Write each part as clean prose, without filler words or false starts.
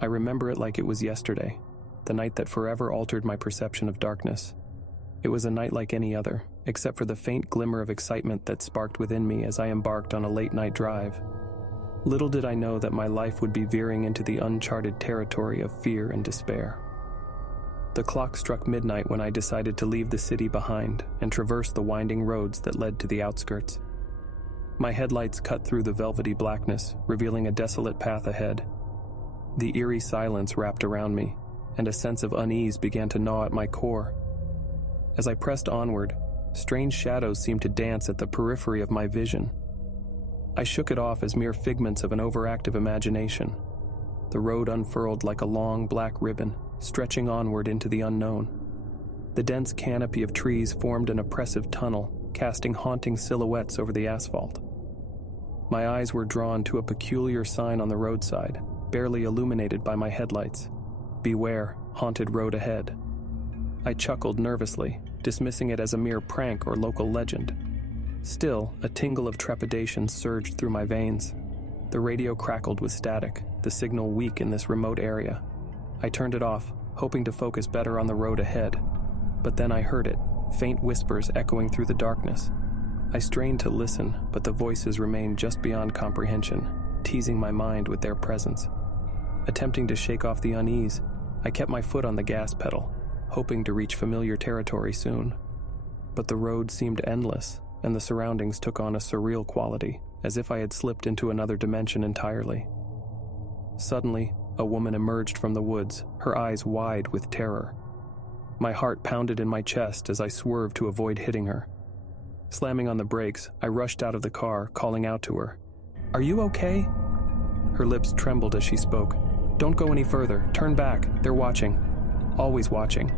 I remember it like it was yesterday, the night that forever altered my perception of darkness. It was a night like any other, except for the faint glimmer of excitement that sparked within me as I embarked on a late-night drive. Little did I know that my life would be veering into the uncharted territory of fear and despair. The clock struck midnight when I decided to leave the city behind and traverse the winding roads that led to the outskirts. My headlights cut through the velvety blackness, revealing a desolate path ahead. The eerie silence wrapped around me, and a sense of unease began to gnaw at my core. As I pressed onward, strange shadows seemed to dance at the periphery of my vision. I shook it off as mere figments of an overactive imagination. The road unfurled like a long black ribbon, stretching onward into the unknown. The dense canopy of trees formed an oppressive tunnel, casting haunting silhouettes over the asphalt. My eyes were drawn to a peculiar sign on the roadside, barely illuminated by my headlights. "Beware, haunted road ahead." I chuckled nervously, dismissing it as a mere prank or local legend. Still, a tingle of trepidation surged through my veins. The radio crackled with static, the signal weak in this remote area. I turned it off, hoping to focus better on the road ahead. But then I heard it, faint whispers echoing through the darkness. I strained to listen, but the voices remained just beyond comprehension, teasing my mind with their presence. Attempting to shake off the unease, I kept my foot on the gas pedal, hoping to reach familiar territory soon. But the road seemed endless, and the surroundings took on a surreal quality, as if I had slipped into another dimension entirely. Suddenly, a woman emerged from the woods, her eyes wide with terror. My heart pounded in my chest as I swerved to avoid hitting her. Slamming on the brakes, I rushed out of the car, calling out to her. "Are you okay?" Her lips trembled as she spoke. "Don't go any further. Turn back. They're watching. Always watching."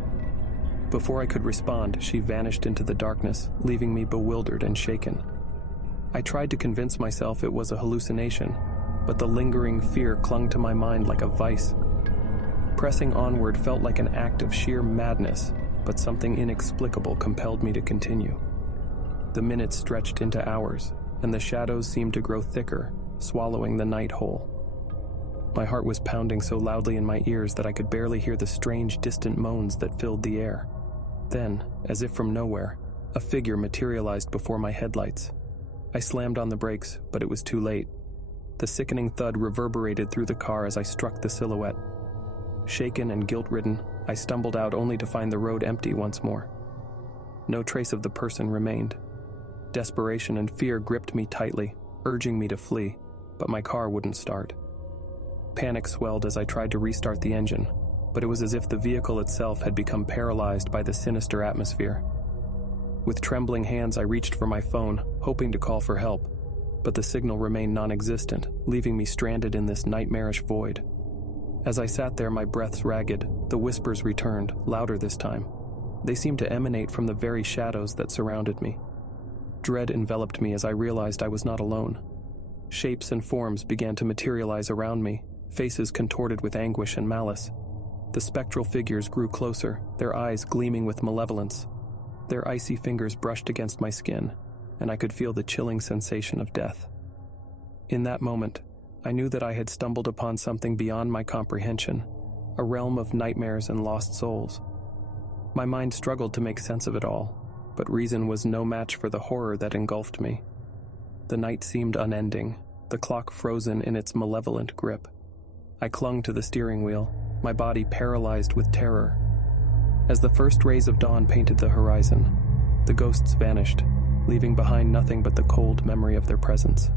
Before I could respond, she vanished into the darkness, leaving me bewildered and shaken. I tried to convince myself it was a hallucination, but the lingering fear clung to my mind like a vice. Pressing onward felt like an act of sheer madness, but something inexplicable compelled me to continue. The minutes stretched into hours, and the shadows seemed to grow thicker, swallowing the night whole. My heart was pounding so loudly in my ears that I could barely hear the strange, distant moans that filled the air. Then, as if from nowhere, a figure materialized before my headlights. I slammed on the brakes, but it was too late. The sickening thud reverberated through the car as I struck the silhouette. Shaken and guilt-ridden, I stumbled out only to find the road empty once more. No trace of the person remained. Desperation and fear gripped me tightly, urging me to flee, but my car wouldn't start. Panic swelled as I tried to restart the engine, but it was as if the vehicle itself had become paralyzed by the sinister atmosphere. With trembling hands, I reached for my phone, hoping to call for help, but the signal remained non-existent, leaving me stranded in this nightmarish void. As I sat there, my breaths ragged, the whispers returned, louder this time. They seemed to emanate from the very shadows that surrounded me. Dread enveloped me as I realized I was not alone. Shapes and forms began to materialize around me, faces contorted with anguish and malice. The spectral figures grew closer, their eyes gleaming with malevolence. Their icy fingers brushed against my skin, and I could feel the chilling sensation of death. In that moment, I knew that I had stumbled upon something beyond my comprehension, a realm of nightmares and lost souls. My mind struggled to make sense of it all, but reason was no match for the horror that engulfed me. The night seemed unending, the clock frozen in its malevolent grip. I clung to the steering wheel, my body paralyzed with terror. As the first rays of dawn painted the horizon, the ghosts vanished, leaving behind nothing but the cold memory of their presence.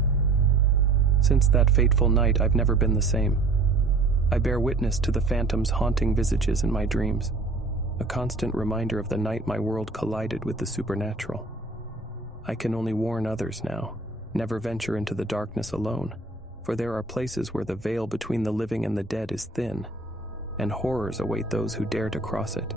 Since that fateful night, I've never been the same. I bear witness to the phantoms' haunting visages in my dreams, a constant reminder of the night my world collided with the supernatural. I can only warn others now, never venture into the darkness alone, for there are places where the veil between the living and the dead is thin, and horrors await those who dare to cross it.